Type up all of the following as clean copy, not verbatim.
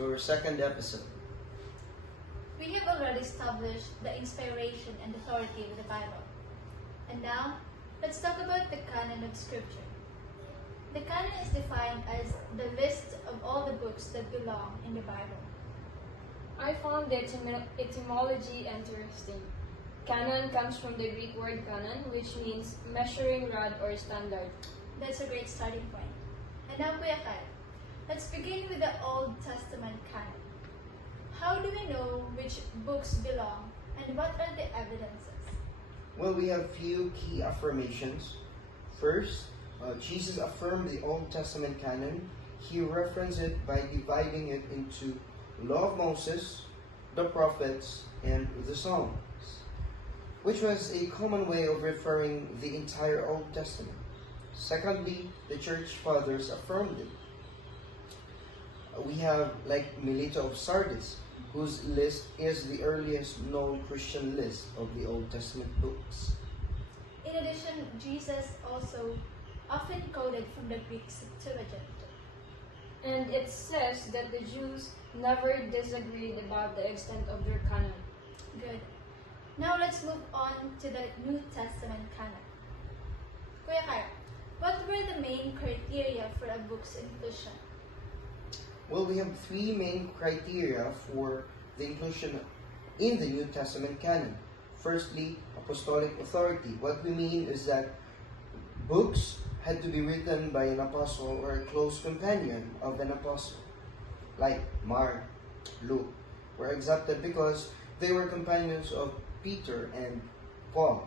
to our second episode. We have already established the inspiration and authority of the Bible. And now, let's talk about the canon of Scripture. The canon is defined as the list of all the books that belong in the Bible. I found the etymology interesting. Canon comes from the Greek word canon, which means measuring rod or standard. That's a great starting point. And now, Kuya Kyle, let's begin with the Old Testament canon. How do we know which books belong and what are the evidences? Well, we have few key affirmations. First, Jesus affirmed the Old Testament canon. He referenced it by dividing it into Law of Moses, the Prophets, and the Psalms, which was a common way of referring the entire Old Testament. Secondly, the Church Fathers affirmed it. We have like Melito of Sardis, whose list is the earliest known Christian list of the Old Testament books. In addition, Jesus also often quoted from the Greek Septuagint. And it says that the Jews never disagreed about the extent of their canon. Good. Now let's move on to the New Testament canon. Kuya Kyle, what were the main criteria for a book's inclusion? Well, we have three main criteria for the inclusion in the New Testament canon. Firstly, apostolic authority. What we mean is that books had to be written by an apostle or a close companion of an apostle, like Mark, Luke, were accepted because they were companions of Peter and Paul.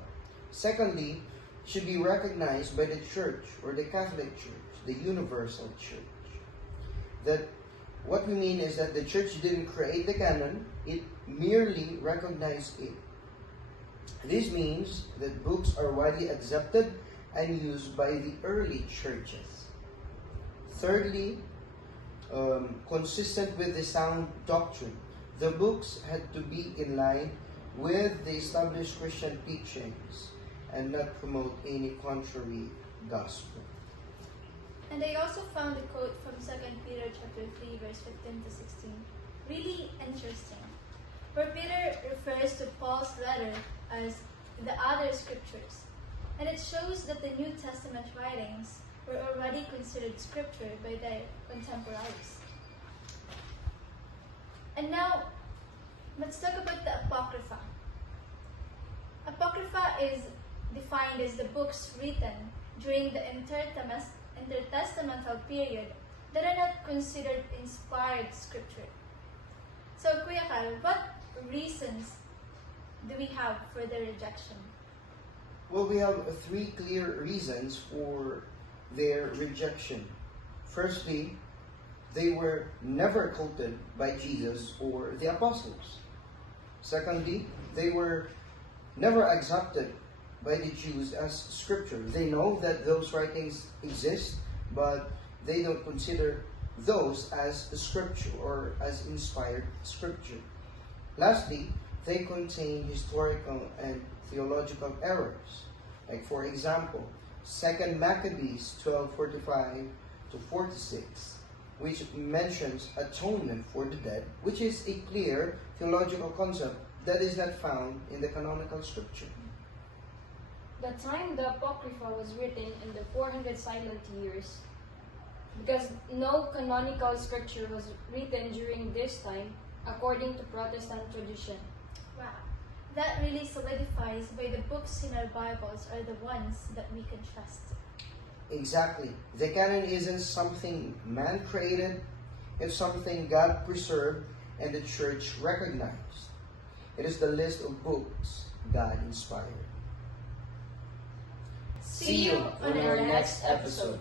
Secondly, should be recognized by the church or the Catholic Church, the universal church. That what we mean is that the church didn't create the canon, it merely recognized it. This means that books are widely accepted and used by the early churches. Thirdly, consistent with the sound doctrine. The books had to be in line with the established Christian teachings and not promote any contrary gospel. And I also found a quote from 2 Peter chapter 3, verse 15 to 16, really interesting, where Peter refers to Paul's letter as the other scriptures. And it shows that the New Testament writings were already considered scripture by their contemporaries. And now, let's talk about the Apocrypha. Apocrypha is defined as the books written during the intertestamental period that are not considered inspired scripture. So, Kuya Kyle, what reasons do we have for the rejection? Well, we have three clear reasons for their rejection. Firstly, they were never quoted by Jesus or the apostles. Secondly, they were never accepted by the Jews as scripture. They know that those writings exist, but they don't consider those as scripture or as inspired scripture. Lastly, they contain historical and theological errors. Like for example, 2 Maccabees 12:45 to 46, which mentions atonement for the dead, which is a clear theological concept that is not found in the canonical scripture. The time the Apocrypha was written in the 400 silent years, because no canonical scripture was written during this time according to Protestant tradition. Wow, that really solidifies why the books in our Bibles are the ones that we can trust. Exactly. The canon isn't something man created, it's something God preserved and the church recognized. It is the list of books God inspired. See you on our next episode.